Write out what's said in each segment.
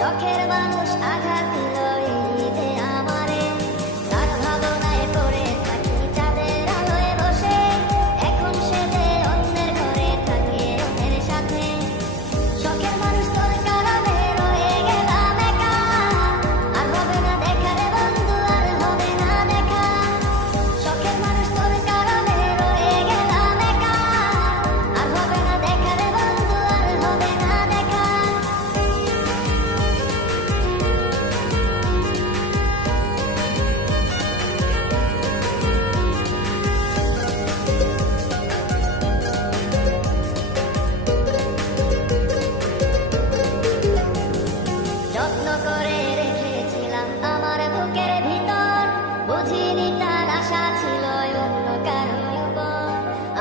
শখের মানুষ আঘাত দিল এই যে আমারে, তার ভাবনায় পড়ে থাকি চাঁদের আলোয় বসে, এখন সে যে অন্যের ঘরে থাকে অন্যের সাথে। শখের মানুষ তোর কারণে রয়ে গেলাম একা, আর হবে না দেখা রে বন্ধু, আর হবে না দেখা। শখের মানুষ তোর কারণে রয়ে গেলাম একা, আর হবে না দেখা রে বন্ধু, আর হবে না দেখা। যত্ন করে রেখেছিলাম আমার বুকের ভিতর, বুঝিনি তার আশা ছিল অন্য কারো উপর।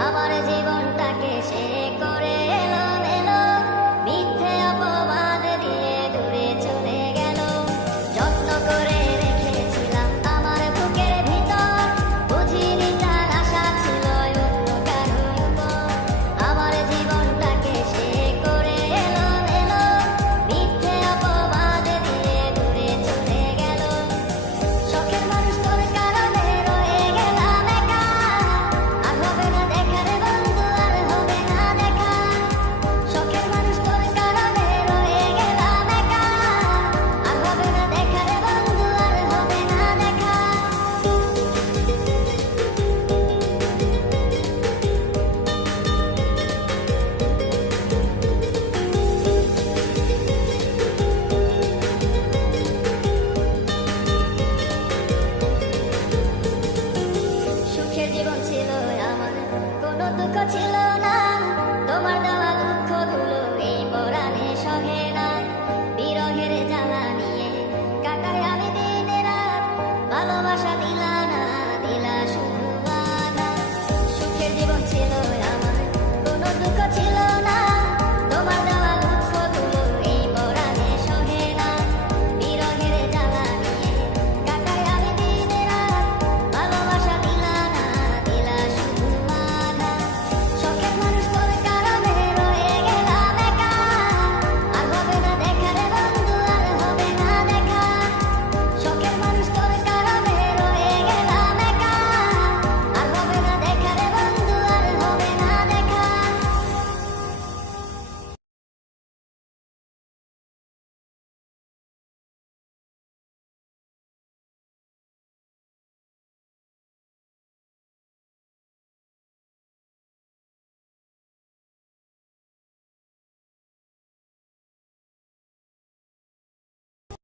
আমার জীবনটাকে সে করে এলো মেলো, মিথ্যে অপবাদ দিয়ে দূরে চলে গেল। যত্ন করে রেখেছিলাম আমার বুকের ভিতর, বুঝিনি তার আশা ছিল অন্য কারো উপর। আমার জীবনটাকে সে করে এলো মেলো, মিথ্যে অপবাদ দিয়ে দূরে চলে গেল। শখের মানুষ তোর কারণে রয়ে গেলাম একা, আর হবে না দেখা রে বন্ধু, আর হবে না দেখা। শখের মানুষ তোর কারণে রয়ে গেলাম একা, আর হবে না দেখা রে বন্ধু, আর হবে না দেখা। সুখের জীবন ছিল আমার, কোনো দুঃখ ছিল না, তোমার দেওয়া দুঃখগুলো এই পরাণে সহে।